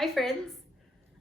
Hi friends!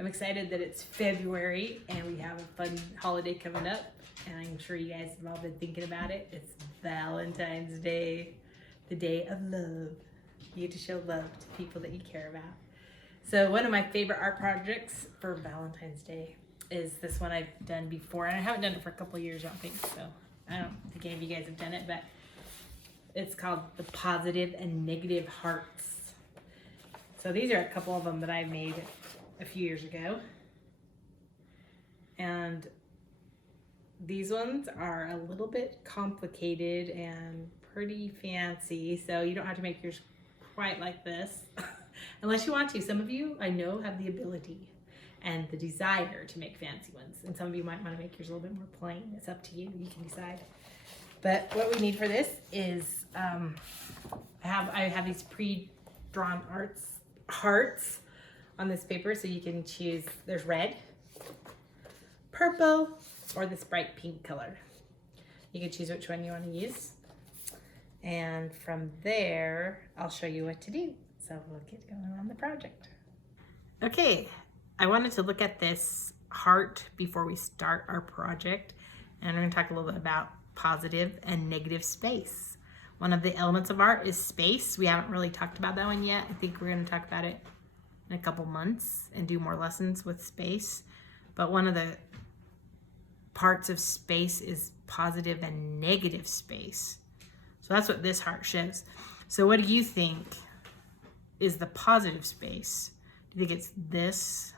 I'm excited that it's February and we have a fun holiday coming up, and I'm sure you guys have all been thinking about it. It's Valentine's Day, the day of love. You get to show love to people that you care about. So one of my favorite art projects for Valentine's Day is this one I've done before, and I haven't done it for a couple of years, I don't think, so I don't think any of you guys have done it, but it's called the Positive and Negative Hearts. So these are a couple of them that I made a few years ago. And these ones are a little bit complicated and pretty fancy. So you don't have to make yours quite like this unless you want to. Some of you I know have the ability and the desire to make fancy ones. And some of you might want to make yours a little bit more plain. It's up to you. You can decide. But what we need for this is I have these pre-drawn hearts on this paper, so you can choose. There's red, purple, or this bright pink color. You can choose which one you want to use, and from there I'll show you what to do. So we'll get going on the project. Okay, I wanted to look at this heart before we start our project, and we're going to talk a little bit about positive and negative space. One of the elements of art is space. We haven't really talked about that one yet. I think we're going to talk about it in a couple months and do more lessons with space. But one of the parts of space is positive and negative space. So that's what this heart shows. So what do you think is the positive space? Do you think it's this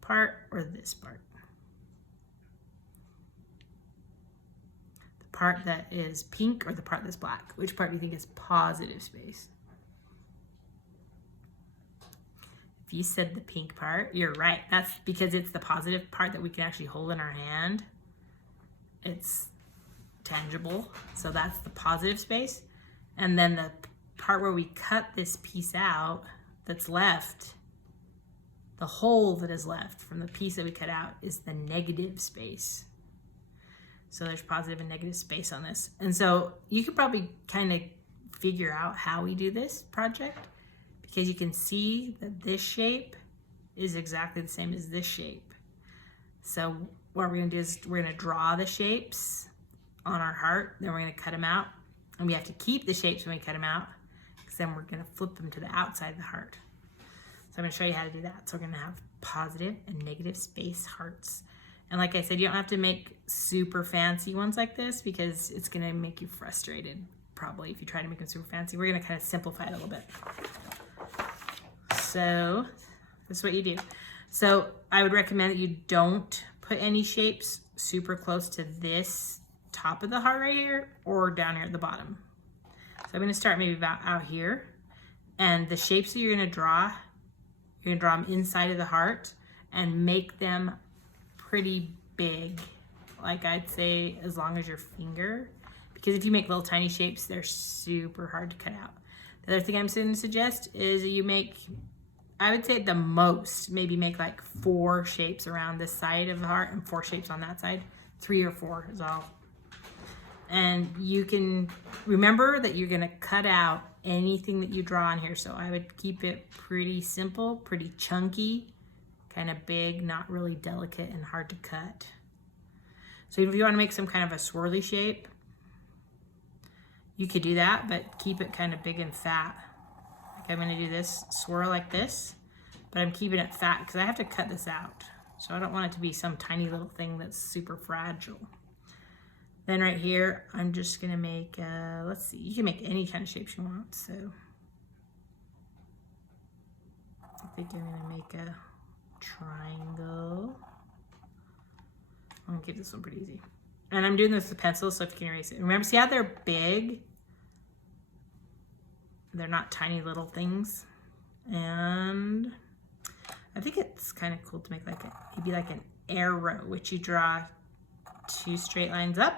part or this part? The part that is pink or the part that's black? Which part do you think is positive space? If you said the pink part, you're right. That's because it's the positive part that we can actually hold in our hand. It's tangible, so that's the positive space. And then the part where we cut this piece out that's left, the hole that is left from the piece that we cut out, is the negative space. So there's positive and negative space on this. And so you could probably kind of figure out how we do this project, because you can see that this shape is exactly the same as this shape. So what we're gonna do is we're gonna draw the shapes on our heart, then we're gonna cut them out. And we have to keep the shapes when we cut them out, because then we're gonna flip them to the outside of the heart. So I'm gonna show you how to do that. So we're gonna have positive and negative space hearts. And like I said, you don't have to make super fancy ones like this, because it's gonna make you frustrated probably if you try to make them super fancy. We're gonna kind of simplify it a little bit. So this is what you do. So I would recommend that you don't put any shapes super close to this top of the heart right here or down here at the bottom. So I'm going to start maybe about out here. And the shapes that you're going to draw them inside of the heart and make them pretty big. Like I'd say as long as your finger. Because if you make little tiny shapes, they're super hard to cut out. The other thing I'm going to suggest is you make, I would say at the most, maybe make like 4 shapes around this side of the heart and 4 shapes on that side. 3 or 4 is all. And you can remember that you're gonna cut out anything that you draw on here. So I would keep it pretty simple, pretty chunky, kind of big, not really delicate and hard to cut. So if you wanna make some kind of a swirly shape, you could do that, but keep it kind of big and fat. Like I'm gonna do this swirl like this, but I'm keeping it fat because I have to cut this out. So I don't want it to be some tiny little thing that's super fragile. Then right here, I'm just gonna make, let's see, you can make any kind of shapes you want. So I think I'm gonna make a triangle. I'm gonna keep this one pretty easy. And I'm doing this with a pencil, so if you can erase it. Remember, see how they're big? They're not tiny little things. And I think it's kind of cool to make like maybe like an arrow, which you draw 2 straight lines up,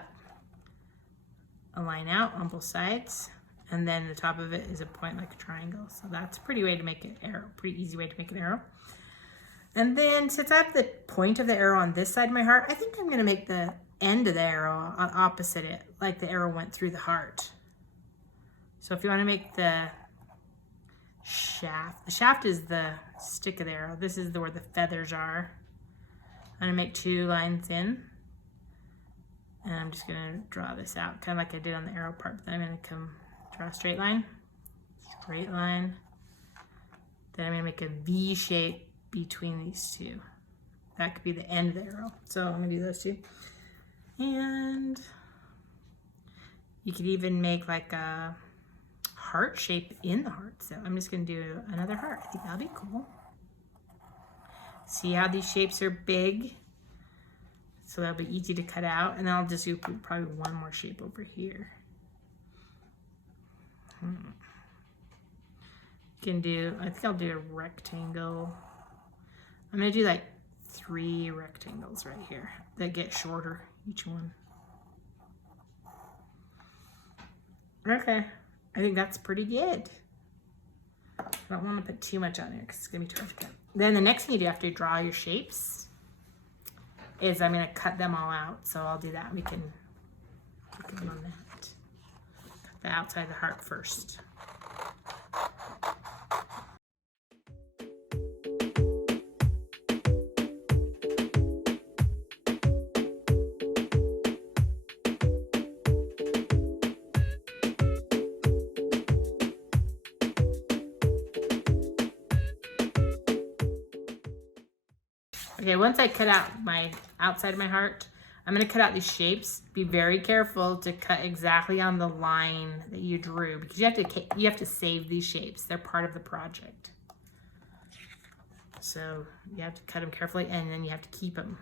a line out on both sides, and then the top of it is a point like a triangle. So that's a pretty way to make an arrow, pretty easy way to make an arrow. And then since I have the point of the arrow on this side of my heart, I think I'm gonna make the end of the arrow on opposite it, like the arrow went through the heart. So if you wanna make the shaft. The shaft is the stick of the arrow. This is where the feathers are. I'm gonna make 2 lines in. And I'm just gonna draw this out, kind of like I did on the arrow part, but then I'm gonna come draw a straight line. Then I'm gonna make a V shape between these 2. That could be the end of the arrow. So I'm gonna do those 2. And you could even make like a heart shape in the heart. So I'm just gonna do another heart. I think that'll be cool. See how these shapes are big? So that'll be easy to cut out. And then I'll just do probably one more shape over here. Can do, I think I'll do a rectangle. I'm gonna do like 3 rectangles right here that get shorter, each one. Okay, I think that's pretty good. I don't want to put too much on there because it's gonna be too hard to cut. Then the next thing you do after you draw your shapes is I'm gonna cut them all out. So I'll do that. We can look at them on that. Cut the outside of the heart first. Okay, once I cut out my outside of my heart, I'm gonna cut out these shapes. Be very careful to cut exactly on the line that you drew because you have to save these shapes. They're part of the project. So you have to cut them carefully and then you have to keep them.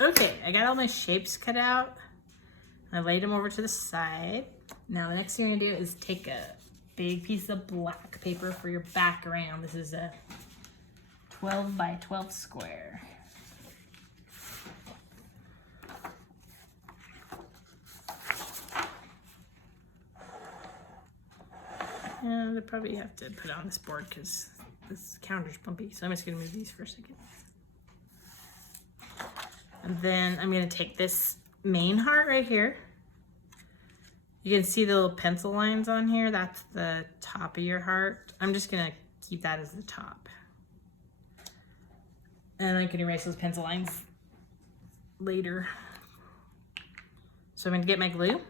Okay, I got all my shapes cut out. I laid them over to the side. Now the next thing you're gonna do is take a big piece of black paper for your background. This is a 12 by 12 square. And I probably have to put it on this board because this counter's bumpy. So I'm just gonna move these for a second. And then I'm gonna take this main heart right here. You can see the little pencil lines on here. That's the top of your heart. I'm just gonna keep that as the top. And I can erase those pencil lines later. So I'm gonna get my glue.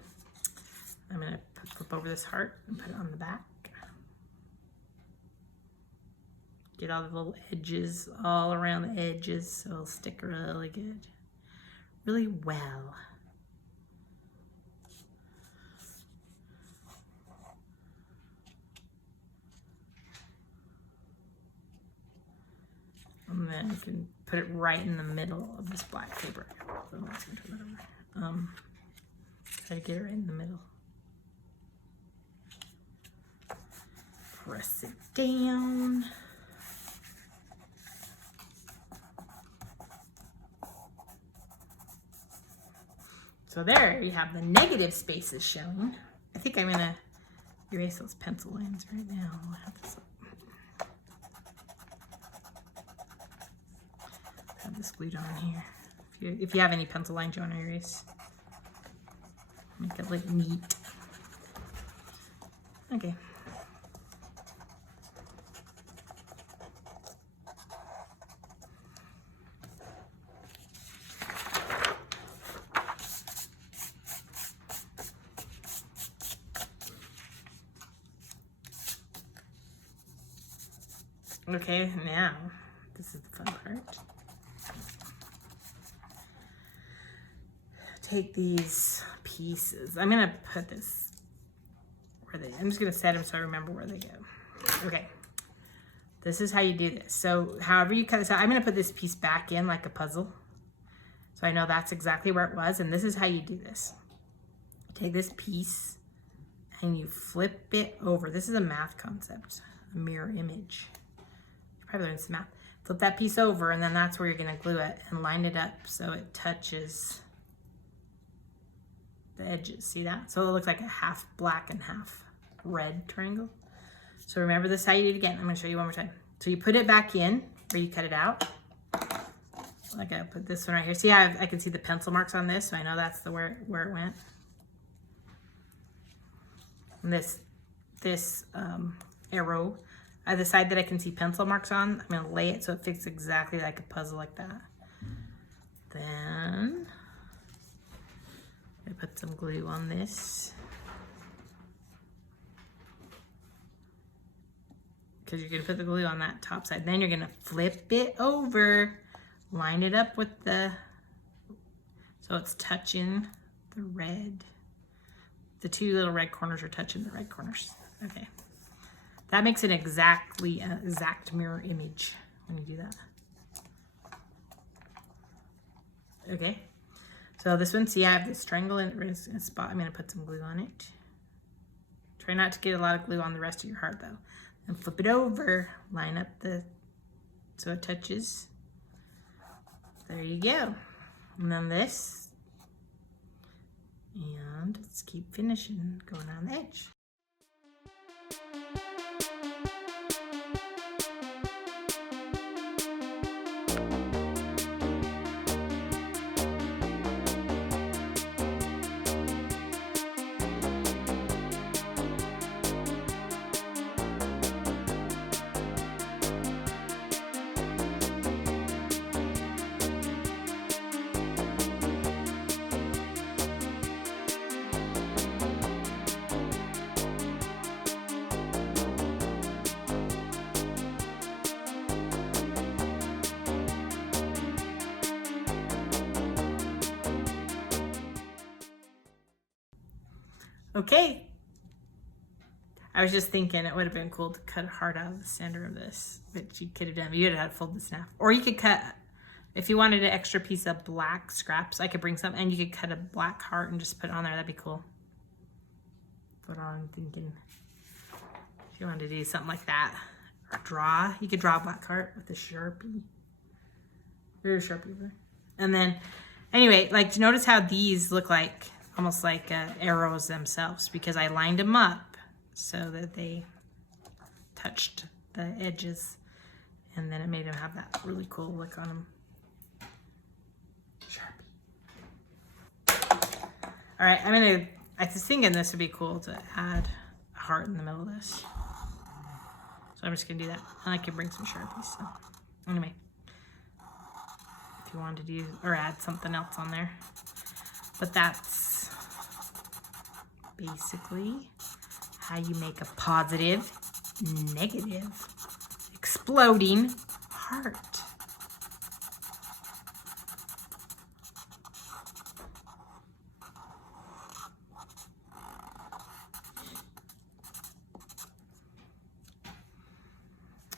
I'm gonna flip over this heart and put it on the back. Get all the little edges all around the edges so it'll stick really good. Really well. And then you can put it right in the middle of this black paper. So I'm just gonna turn that over. Try to get it right in the middle. Press it down. So there you have the negative spaces shown. I think I'm gonna erase those pencil lines right now. I'll have this up. Have this glued on here. If you have any pencil lines you want to erase, make it look neat. Okay. Okay, now this This is the fun part. Take these pieces. I'm gonna put this I'm just gonna set them so I remember where they go. Okay. This is how you do this. So however you cut this out, I'm gonna put this piece back in like a puzzle. So I know that's exactly where it was, and this is how you do this. Take this piece and you flip it over. This is a math concept, a mirror image. You probably learned some math. Flip that piece over, and then that's where you're gonna glue it and line it up so it touches the edges. See that? So it looks like a half black and half red triangle. So remember this is how you do it again. I'm gonna show you one more time. So you put it back in where you cut it out. Like I put this one right here. See how I can see the pencil marks on this, so I know that's the where it went. And this arrow, the side that I can see pencil marks on, I'm gonna lay it so it fits exactly like a puzzle like that. Then I put some glue on this. Because you're gonna put the glue on that top side. Then you're gonna flip it over, line it up with so it's touching the red. The two little red corners are touching the red corners. Okay. That makes an exact mirror image when you do that. Okay. So this one, see I have this triangle in a spot. I'm gonna put some glue on it. Try not to get a lot of glue on the rest of your heart though. And flip it over, line up so it touches. There you go. And then this. And let's keep finishing, going on the edge. Okay. I was just thinking it would have been cool to cut a heart out of the center of this, but you could have done, you would have had to fold this in half. Or you could cut, if you wanted an extra piece of black scraps, I could bring some, and you could cut a black heart and just put it on there. That'd be cool. But I'm thinking, if you wanted to do something like that, or draw, you could draw a black heart with a Sharpie. There's a Sharpie there. And then, anyway, like, notice how these look like, almost like arrows themselves, because I lined them up so that they touched the edges, and then it made them have that really cool look on them. Sharpie. All right, I was thinking this would be cool to add a heart in the middle of this. So I'm just gonna do that. And I can bring some Sharpies, so anyway. If you wanted to use, or add something else on there. But that's basically how you make a positive, negative, exploding heart.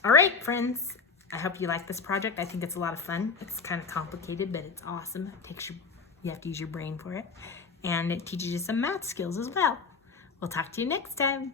All right, friends. I hope you like this project. I think it's a lot of fun. It's kind of complicated, but it's awesome. It takes you have to use your brain for it. And it teaches you some math skills as well. We'll talk to you next time.